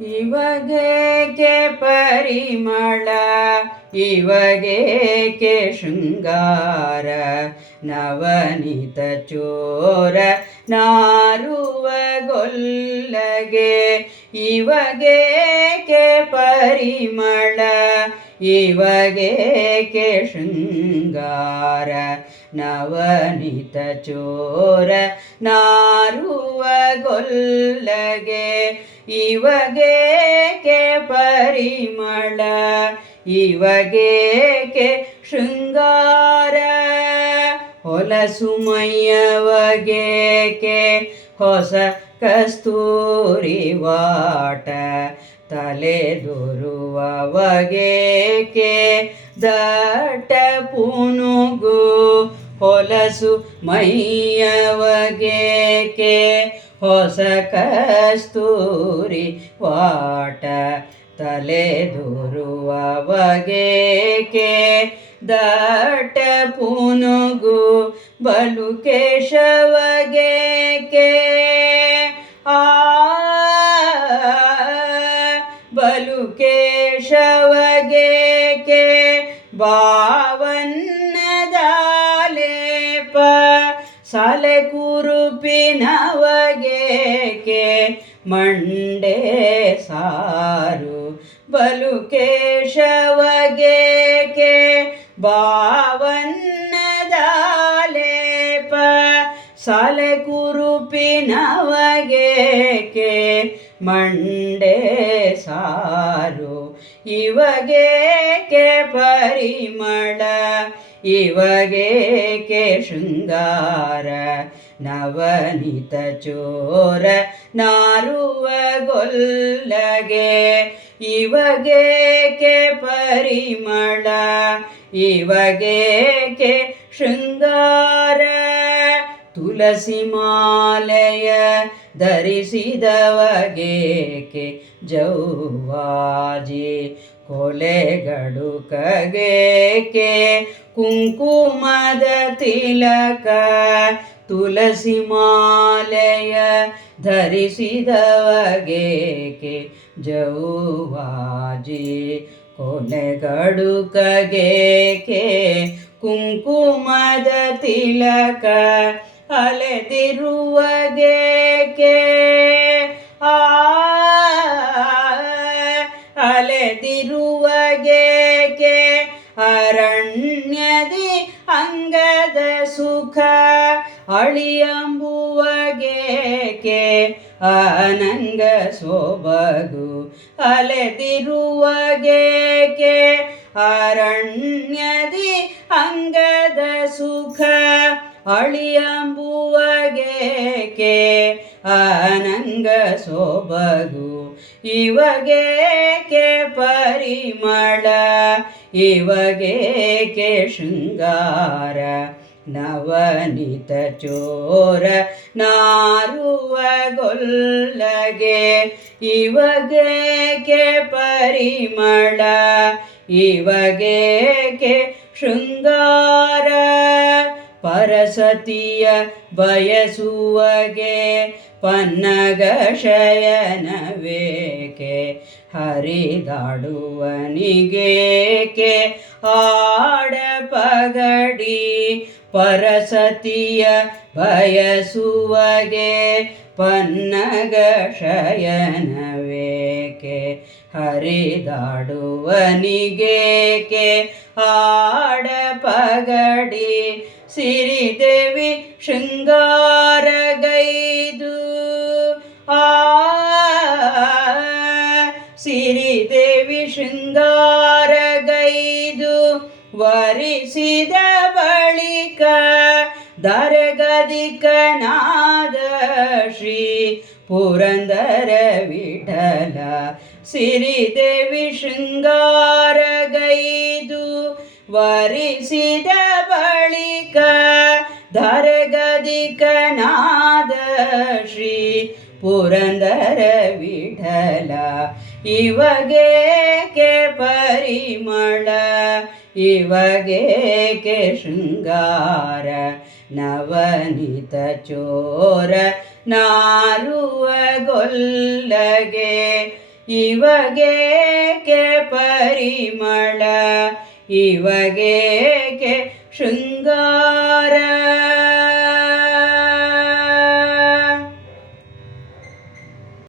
ಇವಗೇಕೆ ಪರಿಮಳ? ಇವಗೇಕೆ ಶೃಂಗಾರ? ನವನಿತ ಚೋರ ನಾರುವ ಗೊಲ್ಲಗೆ ಇವಗೇಕೆ ಪರಿಮಳ? ಇವಗೇಕೆ ಶೃಂಗಾರ? ನವನಿತ ಚೋರ ನಾರುವ ಗೊಲ್ಲಗೆ ಇವಗೇಕೆ ಪರಿಮಳ, ಇವಗೇಕೆ ಶೃಂಗಾರ? ಹೊಲಸುಮಯ್ಯವಗೇಕೆ ಹೊಸ ಕಸ್ತೂರಿ ವಾಟ ತಲೆದೊರುವವಗೇಕೆ ದಟ್ಟ ಪುನುಗು ಹೊಲಸು ಮೈಯವಗೇಕೆ ಹೊಸ ಕಸ್ತೂರಿ ವಾಟ ತಲೆದೂರುವವಗೇಕೆ ದಟ್ಟ ಪುನುಗು ಬಲು ಕೇಶವಗೇಕೆ ಕುರುಪಿನವಗೇಕೆ ಮಂಡೆ ಸಾರು ಬಲು ಕೇಶವಗೇಕೆ ಭಾವನ್ನದಾಲೇಪ ಸಾಲೆ ಕುರುಪಿನವಗೇಕೆ ಮಂಡೆ ಸಾರು ಇವಗೇಕೆ ಪರಿಮಳ ಇವಗೇಕೆ ಶೃಂಗಾರ? ನವನಿತ ಚೋರ ನಾರುವ ಗೊಲ್ಲಗೆ ಇವಗೇಕೆ ಪರಿಮಳ? ಇವಗೇಕೆ ಶೃಂಗಾರ? ತುಳಸಿ ಮಾಲೆಯ ಧರಿಸಿದವಗೇಕೆ ಜೌವಾಜಿ ಕೊಲೆಗಡುಕಗೇಕೆ ಕುಂಕುಮದ ತಿಲಕ ತುಳಸಿ ಮಾಲೆಯ ಧರಿಸಿದವಗೇಕೆ ಜೌವಾಜಿ ಕೊಲೆಗಡುಕಗೇಕೆ ಕುಂಕುಮದ ತಿಲಕ ಅಲೆದಿರುವಗೇಕೆ. ಅಲೆದಿರುವಗೇಕೆ ಅರಣ್ಯದಿ ಅಂಗದ ಸುಖ ಅಳಿಯಂಬುವಗೇಕೆ ಅನಂಗ ಸೊಬಗು ಅಲೆದಿರುವಗೇಕೆ ಅರಣ್ಯದಿ ಅಂಗದ ಸುಖ ಅಳಿಯಂಬುವಗೇಕೆ ಅನಂಗ ಸೊಬಗು ಇವಗೇಕೆ ಪರಿಮಳ? ಇವಗೇಕೆ ಶೃಂಗಾರ? ನವನಿತ ಚೋರ ನಾರುವ ಗೊಲ್ಲಗೆ ಇವಗೇಕೆ ಪರಿಮಳ? ಇವಗೇಕೆ ಶೃಂಗಾರ? ಪರಸತಿಯ ಬಯಸುವಗೆ ಪನ್ನಗ ಶಯನವೇಕೆ ಹರಿದಾಡುವನಿಗೇಕೆ? ಆಡ ಪಗಡಿ ಪರಸತಿಯ ಬಯಸುವಗೆ ಪನ್ನಗ ಶಯನವೇಕೆ ಹರಿದಾಡುವನಿಗೇಕೆ? ಆಡ ಪಗಡಿ ಸಿರಿದೇವಿ ಶೃಂಗಾರಗೈದು ಸಿರಿದೇವಿ ಶೃಂಗಾರಗೈದು ವರಿಸಿದ ಬಳಿಕ ದರಗದಿಕನಾದ ಶ್ರೀ ಪುರಂದರ ವಿಠಲ ಸಿರಿದೇವಿ ಶೃಂಗಾರಗೈದು ವರಿಸಿದ ಬಳಿಕ ದರಗದಿಕನಾದ ಶ್ರೀ ಪುರಂದರ ವಿಠಲ. ಇವಗೇಕೆ ಪರಿಮಳ? ಇವಗೇಕೆ ಶೃಂಗಾರ? ನವನಿತ ಚೋರ ನಾರುವ ಗೊಲ್ಲಗೆ. ಇವಗೇಕೆ ಪರಿಮಳ? ಇವಗೇಕೆ ಶೃಂಗಾರ?